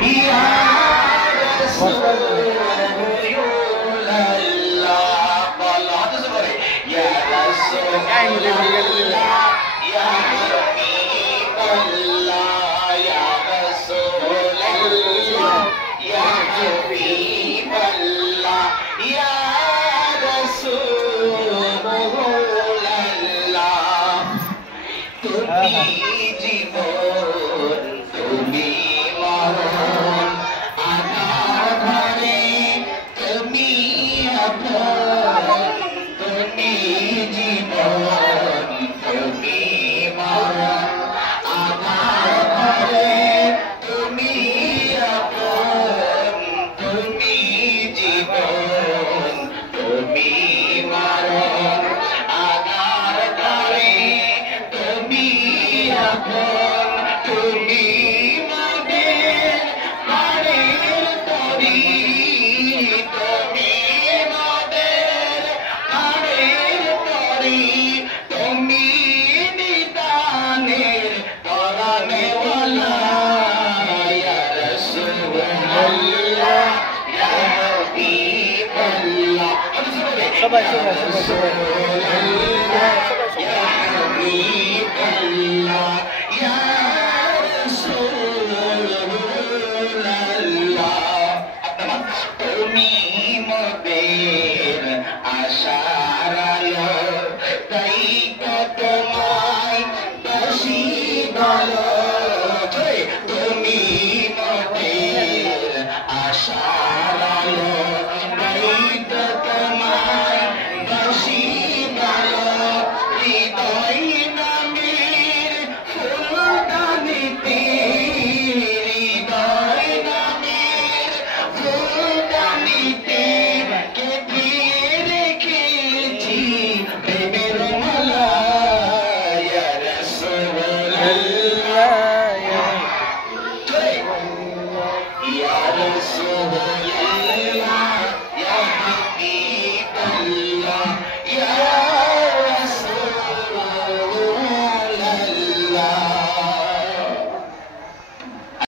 Ya Rasulullah, bolo hatu sebore. Ya Rasulullah, ya Habibullah, ya Rasulullah, ya Habibullah, ya Rasulullah. Tumi জীবন তুমি মরণ আমার ঘরে তুমি আপন তুমি জীবন তুমি মরণ আমার ঘরে তুমি আপন তুমি জীবন তুমি মরণ আমার ঘরে তুমি আপন তুমি মোদের প্রাণের তরি তুমি মোদের প্রাণের তরি তুমি নিদানের পরাণেওয়ালা ইয়া রাসূলুল্লাহ ইয়া হাবিবাল্লাহ সবাই ইয়া হাবিবাল্লাহ ইয়া রাসূলুল্লাহ তুমি মোদের আশার আলো তাই তো তোমায় বাসি ভালো তুমি মোদের আশার আলো তাই তো তোমায় বাসি ভালো হৃদয় নামের ফুলদানিতে হৃদয় নামের ফুলদানিতে কেটে রেখেছি প্রেমের মালা ইয়া রাসূলুল্লাহ ইয়া রাসূলুল্লাহ